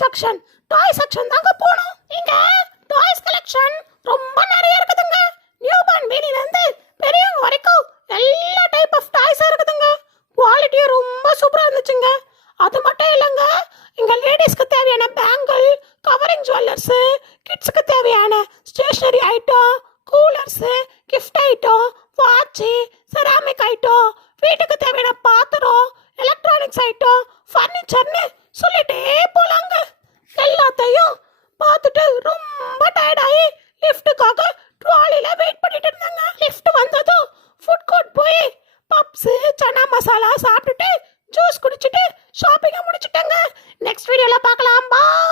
Section டாய் section தாங்க போனோம். இங்க டாய்ஸ் கலெக்ஷன் ரொம்ப நிறைய இருக்குதுங்க. நியூ பார்ன் பேபில இருந்து பெரியவங்க வரைக்கும் எல்லா டைப் ஆஃப் டாய்ஸ் இருக்குதுங்க. குவாலிட்டி ரொம்ப சூப்பரா இருந்துச்சுங்க. அது மட்டும் இல்லைங்க, இங்க லேடிஸ்க்கு தேவையான பேங்கிள், கவரிங் ஜுவல்லர்ஸ், கிட்ஸ்க்கு தேவையான stationery item, coolers, gift item, watch, ceramic item, வீட்டுக்கு தேவையான பாத்திரம், எலக்ட்ரானிக்ஸ் ஐட்டம், ஃபர்னிச்சர்னு சொல்லிட்டே போலாங்க. எல்லாத்தையும் பார்த்துட்டு ரொம்ப டயர்டாகி லிஃப்ட்டுக்காக ட்ராலில வெயிட் பண்ணிட்டு இருந்தாங்க. லிஃப்ட் வந்ததும் ஃபுட் கோர்ட் போய் பப்ஸ், சனா மசாலா சாப்பிட்டுட்டு ஜூஸ் குடிச்சிட்டு ஷாப்பிங்கை முடிச்சிட்டாங்க. நெக்ஸ்ட் வீடியோல பார்க்கலாம். பாய்.